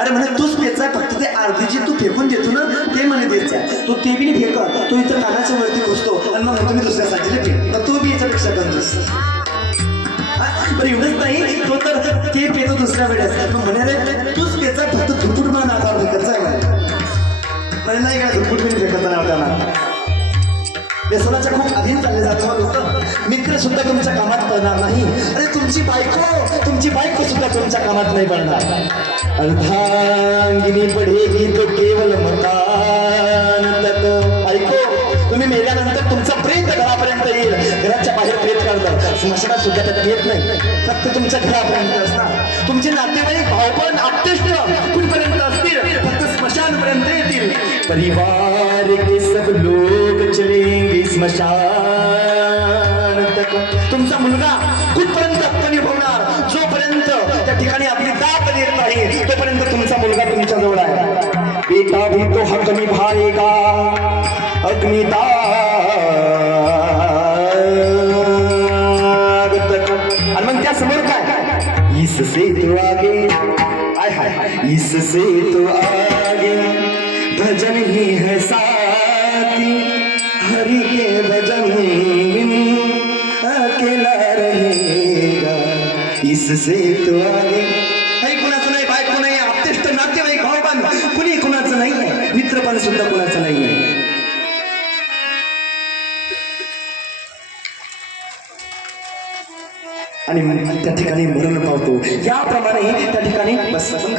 अरे म्हणे तूच पेचा, फक्त ते अर्धी जी तू फेकून देतो ना ते म्हणे द्यायचा. तो ते बी नाही फेकत, तो इथं कानाच्या वरती घुसतो आणि मग तुम्ही दुसऱ्या साथीला फेक, तर तो बी याच्यापेक्षा कंजूस. बरं एवढंच नाही, तो तर ते पेतो दुसऱ्या वेळेस, तो म्हणे रे तूच पेचा, फक्त धुरपुट मला नाकावर फेकत जाय म्हणे नाही काय धुरपुट मी फेकत नाही त्याला. व्यसनाच्या खूप अधीन चालले जातो लोक. मित्र सुद्धा तुमच्या कामात पडणार नाही. अरे तुमची बायको सुद्धा तुमच्या कामात नाही पडणार. अर्धांगिनी पडेगी तो केवल मकान तक. ऐको, तुम्ही मेल्यानंतर तुमचं प्रेत घरापर्यंत येईल. घराच्या बाहेर प्रेत काढतात, स्मशानात सुद्धा त्यात येत नाही, फक्त तुमच्या घरापर्यंत असणार. तुमचे नातेवाईक भावपण आप्तेष्ट कुठपर्यंत असतील, फक्त स्मशानपर्यंत येतील. परिवार के सब लोग चलेंगे स्मशान तक. तुमचा मुलगा कुठपर्यंत हक्काने होणार, जोपर्यंत त्या ठिकाणी आपली दात येत नाही तोपर्यंत तुमचा मुलगा तुमच्या जवळ आहे. बेटा भी तो हक निभाएगा अग्निदाग तक. आणि मग त्या समोर काय, इससे तो आगे, आय हाय, इससे तो आगे भजन ही है साथी, हरि के भजन बिन अकेला रहेगा. इससे तो आगे. काही कुणाचं नाही, बायको नाही, आप्तेष्ट नातेवाईक भावबान कुणी कुणाचं नाही, मित्रपण सुद्धा कुणाचं नाही. आणि त्या ठिकाणी मरण पावतो. याप्रमाणे त्या ठिकाणी बस करून